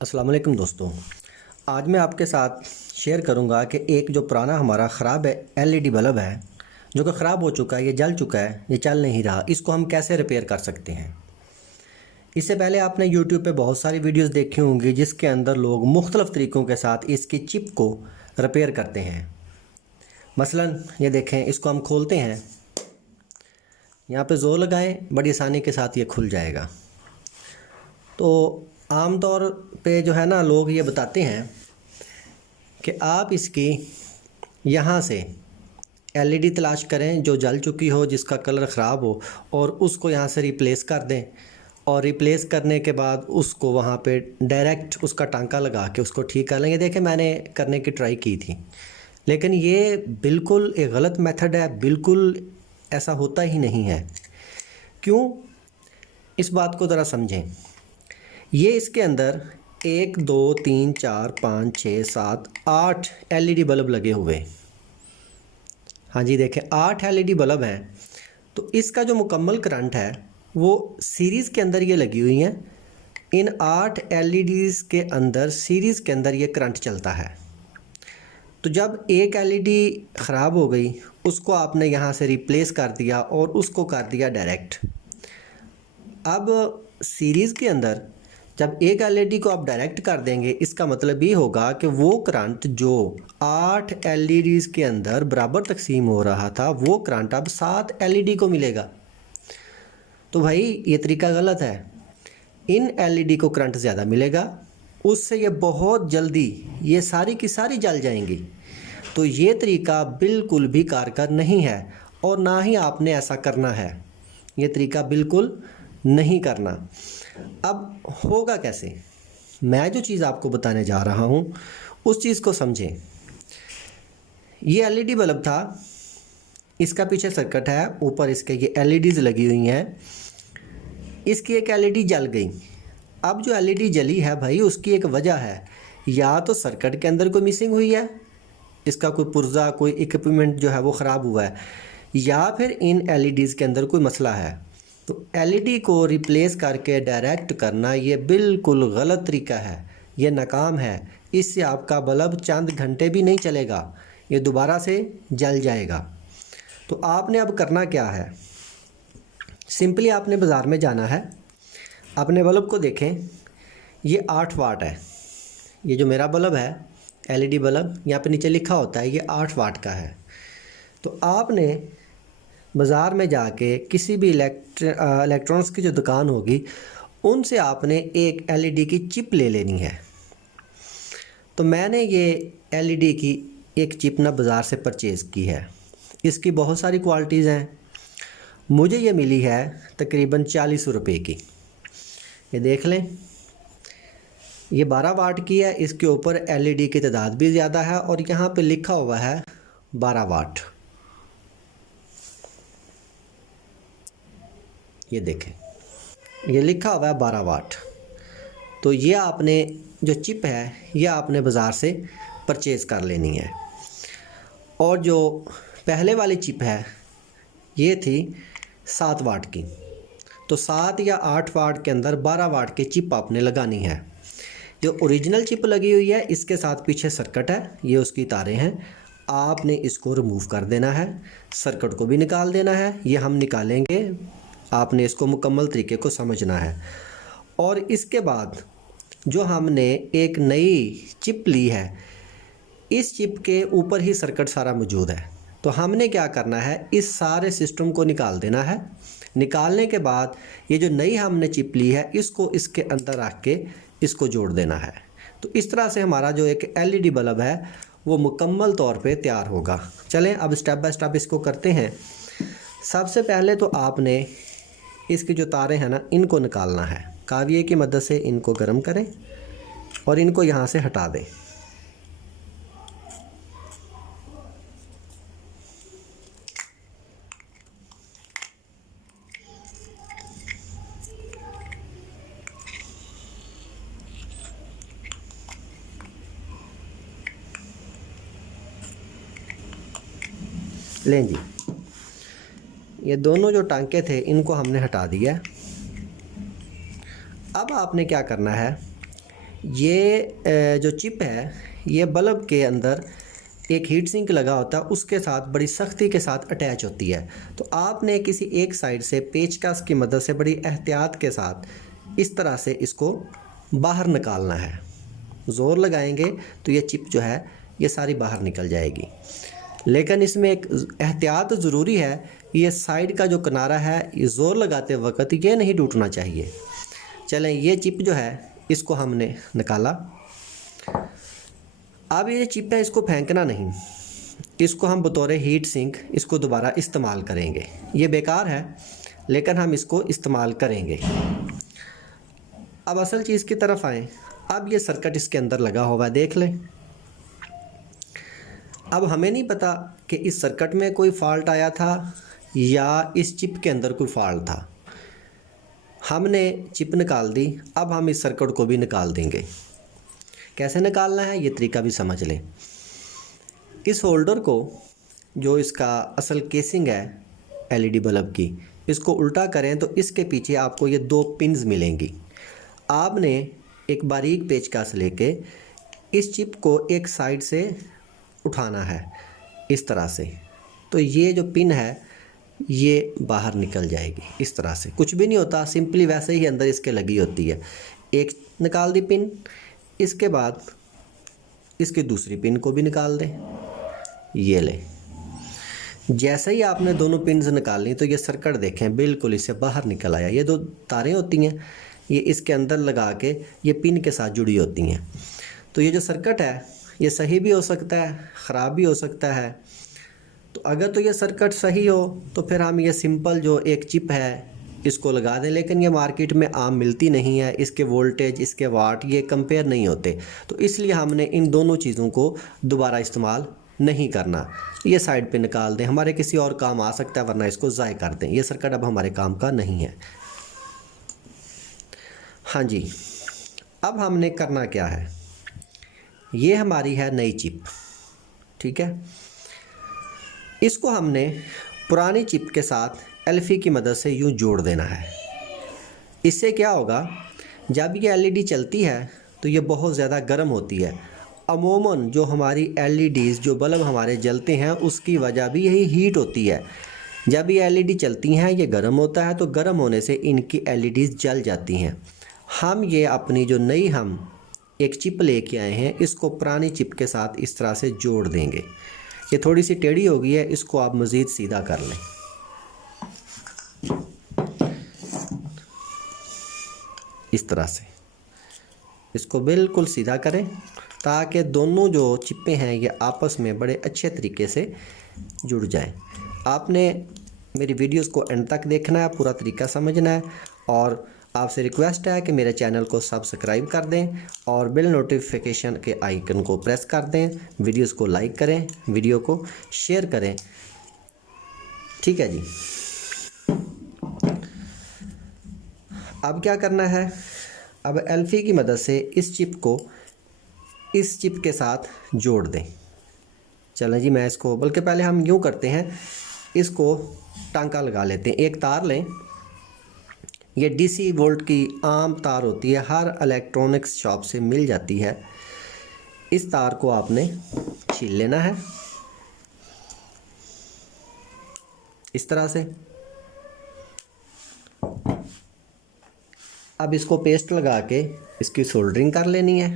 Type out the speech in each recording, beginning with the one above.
अस्सलाम वालेकुम दोस्तों। आज मैं आपके साथ शेयर करूंगा कि एक जो पुराना हमारा ख़राब एलईडी बल्ब है जो कि ख़राब हो चुका है, ये जल चुका है, ये चल नहीं रहा, इसको हम कैसे रिपेयर कर सकते हैं। इससे पहले आपने यूट्यूब पे बहुत सारी वीडियोस देखी होंगी जिसके अंदर लोग मुख्तलिफ़ तरीक़ों के साथ इसकी चिप को रिपेयर करते हैं। मसलन ये देखें, इसको हम खोलते हैं, यहाँ पे ज़ोर लगाएं, बड़ी आसानी के साथ ये खुल जाएगा। तो आम तौर पे जो है ना, लोग ये बताते हैं कि आप इसकी यहाँ से एलईडी तलाश करें जो जल चुकी हो, जिसका कलर ख़राब हो, और उसको यहाँ से रिप्लेस कर दें। और रिप्लेस करने के बाद उसको वहाँ पे डायरेक्ट उसका टांका लगा के उसको ठीक कर लेंगे। देखें, मैंने करने की ट्राई की थी, लेकिन ये बिल्कुल एक गलत मेथड है। बिल्कुल ऐसा होता ही नहीं है। क्यों? इस बात को ज़रा समझें। ये इसके अंदर 1 2 3 4 5 6 7 8 एलईडी बल्ब लगे हुए। हाँ जी, देखें 8 एलईडी बल्ब हैं। तो इसका जो मुकम्मल करंट है वो सीरीज़ के अंदर ये लगी हुई हैं। इन 8 एलईडीज़ के अंदर सीरीज़ के अंदर ये करंट चलता है। तो जब एक एलईडी ख़राब हो गई, उसको आपने यहाँ से रिप्लेस कर दिया और उसको कर दिया डायरेक्ट। अब सीरीज़ के अंदर जब एक एलईडी को आप डायरेक्ट कर देंगे, इसका मतलब ये होगा कि वो करंट जो 8 एलईडीज़ के अंदर बराबर तकसीम हो रहा था, वो करंट अब 7 एलईडी को मिलेगा। तो भाई ये तरीका गलत है। इन एलईडी को करंट ज़्यादा मिलेगा, उससे ये बहुत जल्दी ये सारी की सारी जल जाएंगी। तो ये तरीका बिल्कुल भी कारगर नहीं है और ना ही आपने ऐसा करना है। ये तरीका बिल्कुल नहीं करना। अब होगा कैसे? मैं जो चीज़ आपको बताने जा रहा हूँ उस चीज़ को समझें। ये एलईडी बल्ब था, इसका पीछे सर्किट है, ऊपर इसके ये एलईडीज़ लगी हुई हैं। इसकी एक एलईडी जल गई। अब जो एलईडी जली है भाई, उसकी एक वजह है। या तो सर्किट के अंदर कोई मिसिंग हुई है, इसका कोई पुर्जा, कोई इक्विपमेंट जो है वो ख़राब हुआ है, या फिर इन एलईडीज़ के अंदर कोई मसला है। तो एलईडी को रिप्लेस करके डायरेक्ट करना ये बिल्कुल गलत तरीका है, ये नाकाम है। इससे आपका बल्ब चंद घंटे भी नहीं चलेगा, ये दोबारा से जल जाएगा। तो आपने अब करना क्या है? सिंपली आपने बाज़ार में जाना है, अपने बल्ब को देखें, ये 8 वाट है। ये जो मेरा बल्ब है एलईडी बल्ब, यहाँ पे नीचे लिखा होता है ये 8 वाट का है। तो आपने बाज़ार में जाके किसी भी इलेक्ट्रॉनिक्स की जो दुकान होगी, उनसे आपने एक एलईडी की चिप ले लेनी है। तो मैंने ये एलईडी की एक चिप ना बाज़ार से परचेज़ की है। इसकी बहुत सारी क्वालिटीज़ हैं। मुझे ये मिली है तकरीबन 40 रुपये की। ये देख लें, ये 12 वाट की है। इसके ऊपर एलईडी की तादाद भी ज़्यादा है और यहाँ पे लिखा हुआ है 12 वाट। ये देखें, ये लिखा हुआ है 12 वाट। तो ये आपने जो चिप है ये आपने बाज़ार से परचेज़ कर लेनी है। और जो पहले वाली चिप है ये थी 7 वाट की। तो 7 या 8 वाट के अंदर 12 वाट की चिप आपने लगानी है। जो ओरिजिनल चिप लगी हुई है, इसके साथ पीछे सर्किट है, ये उसकी तारें हैं। आपने इसको रिमूव कर देना है, सर्किट को भी निकाल देना है। ये हम निकालेंगे, आपने इसको मुकम्मल तरीके को समझना है। और इसके बाद जो हमने एक नई चिप ली है, इस चिप के ऊपर ही सर्किट सारा मौजूद है। तो हमने क्या करना है, इस सारे सिस्टम को निकाल देना है। निकालने के बाद ये जो नई हमने चिप ली है, इसको इसके अंदर रख के इसको जोड़ देना है। तो इस तरह से हमारा जो एक एलईडी बल्ब है वो मुकम्मल तौर पे तैयार होगा। चलें अब स्टेप बाय स्टेप इसको करते हैं। सबसे पहले तो आपने इसकी जो तारें हैं ना, इनको निकालना है। काविये की मदद से इनको गर्म करें और इनको यहाँ से हटा दें। लें जी, ये दोनों जो टांके थे इनको हमने हटा दिया। अब आपने क्या करना है, ये जो चिप है ये बल्ब के अंदर एक हीट सिंक लगा होता है, उसके साथ बड़ी सख्ती के साथ अटैच होती है। तो आपने किसी एक साइड से पेचकस की मदद से बड़ी एहतियात के साथ इस तरह से इसको बाहर निकालना है। ज़ोर लगाएंगे तो ये चिप जो है ये सारी बाहर निकल जाएगी। लेकिन इसमें एक एहतियात ज़रूरी है, ये साइड का जो किनारा है ये ज़ोर लगाते वक्त ये नहीं टूटना चाहिए। चलें, ये चिप जो है इसको हमने निकाला। अब ये चिप है इसको फेंकना नहीं, इसको हम बतौर हीट सिंक इसको दोबारा इस्तेमाल करेंगे। ये बेकार है लेकिन हम इसको इस्तेमाल करेंगे। अब असल चीज़ की तरफ आएँ। अब ये सर्किट इसके अंदर लगा हुआ है, देख लें। अब हमें नहीं पता कि इस सर्किट में कोई फ़ॉल्ट आया था या इस चिप के अंदर कोई फ़ॉल्ट था। हमने चिप निकाल दी, अब हम इस सर्किट को भी निकाल देंगे। कैसे निकालना है ये तरीका भी समझ लें। इस होल्डर को, जो इसका असल केसिंग है एलईडी बल्ब की, इसको उल्टा करें तो इसके पीछे आपको ये 2 पिन्स मिलेंगी। आपने एक बारीक पेचकस लेके इस चिप को एक साइड से उठाना है इस तरह से, तो ये जो पिन है ये बाहर निकल जाएगी इस तरह से। कुछ भी नहीं होता, सिंपली वैसे ही अंदर इसके लगी होती है। एक निकाल दी पिन, इसके बाद इसकी दूसरी पिन को भी निकाल दें। ये ले, जैसे ही आपने दोनों पिन्स निकाल ली तो ये सर्किट देखें बिल्कुल इससे बाहर निकल आया। ये 2 तारें होती हैं, ये इसके अंदर लगा के ये पिन के साथ जुड़ी होती हैं। तो ये जो सर्किट है ये सही भी हो सकता है, ख़राब भी हो सकता है। तो अगर तो ये सर्किट सही हो तो फिर हम ये सिंपल जो एक चिप है इसको लगा दें, लेकिन ये मार्केट में आम मिलती नहीं है। इसके वोल्टेज, इसके वाट ये कंपेयर नहीं होते, तो इसलिए हमने इन दोनों चीज़ों को दोबारा इस्तेमाल नहीं करना। ये साइड पे निकाल दें, हमारे किसी और काम आ सकता है, वरना इसको ज़ाय कर दें। ये सर्किट अब हमारे काम का नहीं है। हाँ जी, अब हमने करना क्या है, ये हमारी है नई चिप, ठीक है। इसको हमने पुरानी चिप के साथ एल्फी की मदद से यूँ जोड़ देना है। इससे क्या होगा, जब ये एलईडी चलती है तो ये बहुत ज़्यादा गर्म होती है। अमूमन जो हमारी एलईडीज़, जो बल्ब हमारे जलते हैं, उसकी वजह भी यही हीट होती है। जब ये एलईडी चलती हैं ये गर्म होता है, तो गर्म होने से इनकी एलईडीज़ जल जाती हैं। हम ये अपनी जो नई हम एक चिप लेके आए हैं, इसको पुरानी चिप के साथ इस तरह से जोड़ देंगे। ये थोड़ी सी टेढ़ी हो गई है, इसको आप मज़ीद सीधा कर लें। इस तरह से इसको बिल्कुल सीधा करें ताकि दोनों जो चिप्पें हैं ये आपस में बड़े अच्छे तरीके से जुड़ जाएं। आपने मेरी वीडियोस को एंड तक देखना है, पूरा तरीका समझना है, और आपसे रिक्वेस्ट है कि मेरे चैनल को सब्सक्राइब कर दें और बेल नोटिफिकेशन के आइकन को प्रेस कर दें। वीडियोस को लाइक करें, वीडियो को शेयर करें, ठीक है जी। अब क्या करना है, अब एल्फी की मदद से इस चिप को इस चिप के साथ जोड़ दें। चलें जी, मैं इसको, बल्कि पहले हम यूँ करते हैं, इसको टांका लगा लेते हैं। एक तार लें, ये डीसी वोल्ट की आम तार होती है, हर इलेक्ट्रॉनिक्स शॉप से मिल जाती है। इस तार को आपने छील लेना है इस तरह से। अब इसको पेस्ट लगा के इसकी सोल्डरिंग कर लेनी है।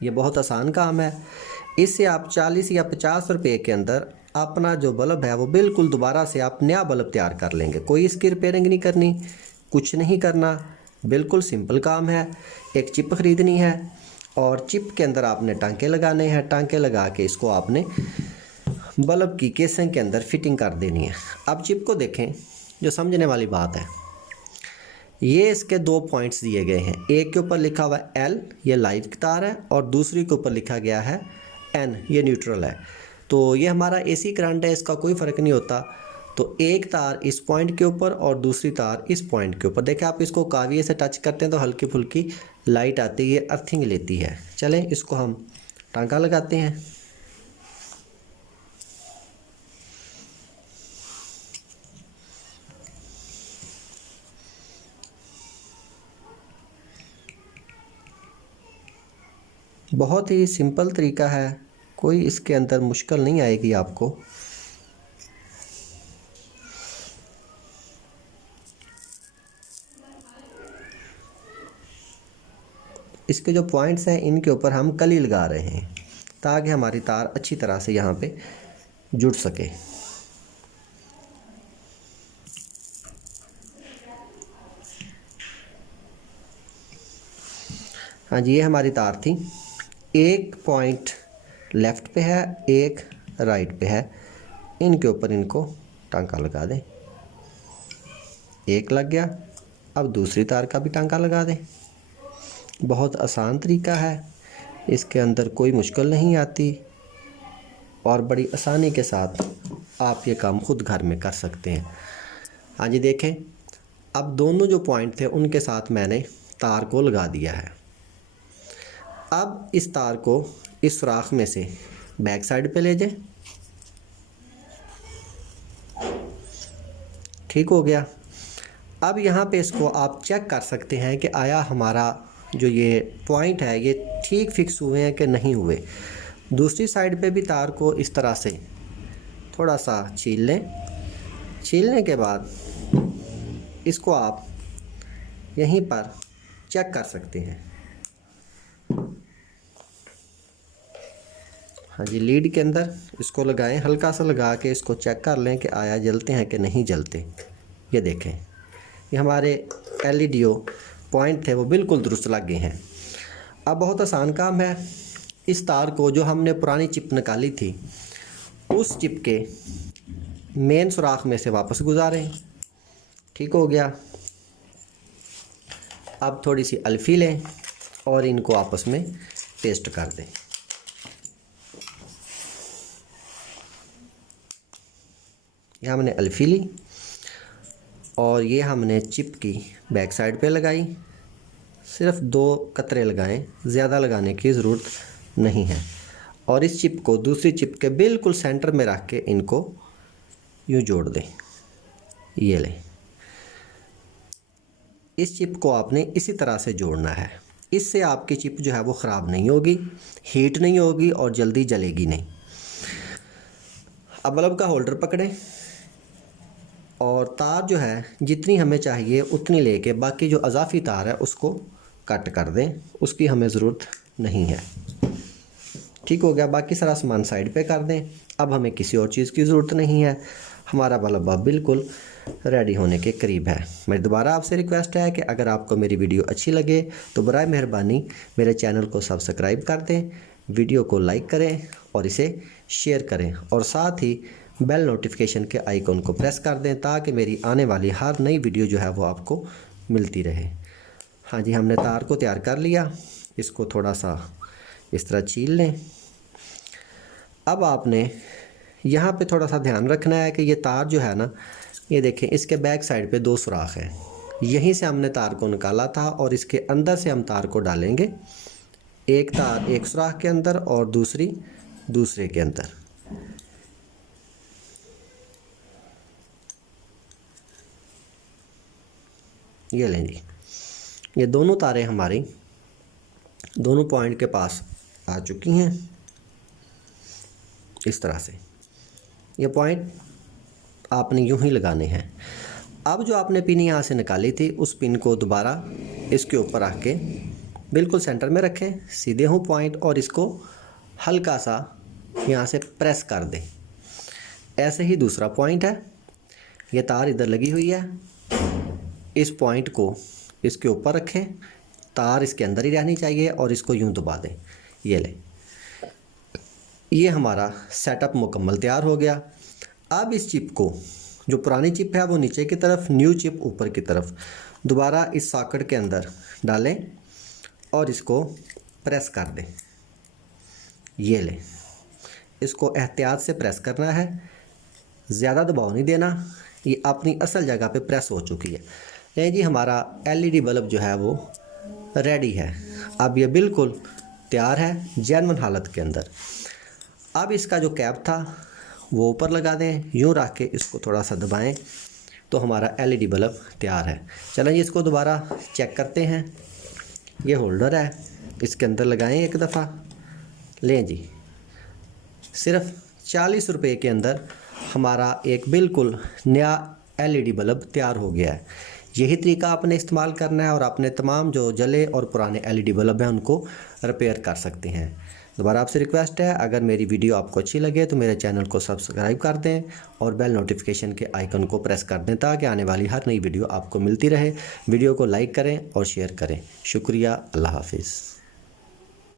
ये बहुत आसान काम है। इससे आप 40 या 50 रुपए के अंदर अपना जो बल्ब है वो बिल्कुल दोबारा से आप नया बल्ब तैयार कर लेंगे। कोई इसकी रिपेयरिंग नहीं करनी, कुछ नहीं करना, बिल्कुल सिंपल काम है। एक चिप ख़रीदनी है और चिप के अंदर आपने टांके लगाने हैं। टांके लगा के इसको आपने बल्ब की केसिंग के अंदर फिटिंग कर देनी है। अब चिप को देखें, जो समझने वाली बात है, ये इसके 2 पॉइंट्स दिए गए हैं। एक के ऊपर लिखा हुआ है L, ये लाइव की तार है, और दूसरी के ऊपर लिखा गया है N, ये न्यूट्रल है। तो ये हमारा AC करंट है, इसका कोई फ़र्क नहीं होता। तो एक तार इस पॉइंट के ऊपर और दूसरी तार इस पॉइंट के ऊपर। देखिए, आप इसको काविये से टच करते हैं तो हल्की फुल्की लाइट आती है, ये अर्थिंग लेती है। चलें, इसको हम टांका लगाते हैं। बहुत ही सिंपल तरीका है, कोई इसके अंदर मुश्किल नहीं आएगी आपको। इसके जो पॉइंट्स हैं इनके ऊपर हम कली लगा रहे हैं ताकि हमारी तार अच्छी तरह से यहाँ पे जुड़ सके। हाँ जी, ये हमारी तार थी। एक पॉइंट लेफ़्ट पे है, एक राइट पे है, इनके ऊपर इनको टांका लगा दें। एक लग गया, अब दूसरी तार का भी टांका लगा दें। बहुत आसान तरीका है, इसके अंदर कोई मुश्किल नहीं आती और बड़ी आसानी के साथ आप ये काम खुद घर में कर सकते हैं। हाँ जी, देखें, अब दोनों जो पॉइंट थे उनके साथ मैंने तार को लगा दिया है। अब इस तार को इस सुराख में से बैक साइड पे ले जाएं। ठीक हो गया। अब यहाँ पे इसको आप चेक कर सकते हैं कि आया हमारा जो ये पॉइंट है ये ठीक फिक्स हुए हैं कि नहीं हुए। दूसरी साइड पे भी तार को इस तरह से थोड़ा सा छील लें। छीलने के बाद इसको आप यहीं पर चेक कर सकते हैं। हाँ जी, लीड के अंदर इसको लगाएं, हल्का सा लगा के इसको चेक कर लें कि आया जलते हैं कि नहीं जलते। ये देखें, ये हमारे एलईडीओ पॉइंट थे वो बिल्कुल दुरुस्त लग गए हैं। अब बहुत आसान काम है, इस तार को जो हमने पुरानी चिप निकाली थी उस चिप के मेन सुराख में से वापस गुजारें। ठीक हो गया। अब थोड़ी सी अल्फी लें और इनको आपस में पेस्ट कर दें। ये हमने अल्फी ली और ये हमने चिप की बैक साइड पे लगाई। सिर्फ 2 कतरे लगाएं, ज़्यादा लगाने की ज़रूरत नहीं है। और इस चिप को दूसरी चिप के बिल्कुल सेंटर में रख के इनको यूँ जोड़ दें। ये लें, इस चिप को आपने इसी तरह से जोड़ना है। इससे आपकी चिप जो है वो ख़राब नहीं होगी, हीट नहीं होगी और जल्दी जलेगी नहीं। अब बल्ब का होल्डर पकड़ें और तार जो है जितनी हमें चाहिए उतनी लेके बाकी जो अजाफी तार है उसको कट कर दें, उसकी हमें ज़रूरत नहीं है। ठीक हो गया। बाकी सारा सामान साइड पे कर दें। अब हमें किसी और चीज़ की ज़रूरत नहीं है। हमारा बल्ब अब बिल्कुल रेडी होने के करीब है। मेरी दोबारा आपसे रिक्वेस्ट है कि अगर आपको मेरी वीडियो अच्छी लगे तो बराए मेहरबानी मेरे चैनल को सब्सक्राइब कर दें, वीडियो को लाइक करें और इसे शेयर करें और साथ ही बेल नोटिफिकेशन के आइकॉन को प्रेस कर दें ताकि मेरी आने वाली हर नई वीडियो जो है वो आपको मिलती रहे। हाँ जी, हमने तार को तैयार कर लिया। इसको थोड़ा सा इस तरह छील लें। अब आपने यहाँ पे थोड़ा सा ध्यान रखना है कि ये तार जो है ना, ये देखें, इसके बैक साइड पे 2 सुराख हैं। यहीं से हमने तार को निकाला था और इसके अंदर से हम तार को डालेंगे। एक तार एक सुराख के अंदर और दूसरी दूसरे के अंदर। ये लें जी, ये दोनों तारें हमारी दोनों पॉइंट के पास आ चुकी हैं। इस तरह से ये पॉइंट आपने यूं ही लगाने हैं। अब जो आपने पिन यहाँ से निकाली थी उस पिन को दोबारा इसके ऊपर रख के बिल्कुल सेंटर में रखें, सीधे हों पॉइंट, और इसको हल्का सा यहाँ से प्रेस कर दें। ऐसे ही दूसरा पॉइंट है, ये तार इधर लगी हुई है, इस पॉइंट को इसके ऊपर रखें, तार इसके अंदर ही रहनी चाहिए और इसको यूं दबा दें। ये लें, ये हमारा सेटअप मुकम्मल तैयार हो गया। अब इस चिप को, जो पुरानी चिप है वो नीचे की तरफ, न्यू चिप ऊपर की तरफ, दोबारा इस सॉकेट के अंदर डालें और इसको प्रेस कर दें। ये लें, इसको एहतियात से प्रेस करना है, ज़्यादा दबाव नहीं देना। ये अपनी असल जगह पे प्रेस हो चुकी है। ये जी हमारा एलईडी बल्ब जो है वो रेडी है। अब ये बिल्कुल तैयार है जेन्युइन हालत के अंदर। अब इसका जो कैप था वो ऊपर लगा दें, यूँ रख के इसको थोड़ा सा दबाएं तो हमारा एलईडी बल्ब तैयार है। चलें जी, इसको दोबारा चेक करते हैं। ये होल्डर है, इसके अंदर लगाएं एक दफ़ा। लें जी, सिर्फ 40 रुपये के अंदर हमारा एक बिल्कुल नया LED बल्ब तैयार हो गया है। यही तरीका आपने इस्तेमाल करना है और अपने तमाम जो जले और पुराने LED बल्ब हैं उनको रिपेयर कर सकते हैं। दोबारा आपसे रिक्वेस्ट है, अगर मेरी वीडियो आपको अच्छी लगे तो मेरे चैनल को सब्सक्राइब कर दें और बेल नोटिफिकेशन के आइकन को प्रेस कर दें ताकि आने वाली हर नई वीडियो आपको मिलती रहे। वीडियो को लाइक करें और शेयर करें। शुक्रिया। अल्लाह हाफिज़।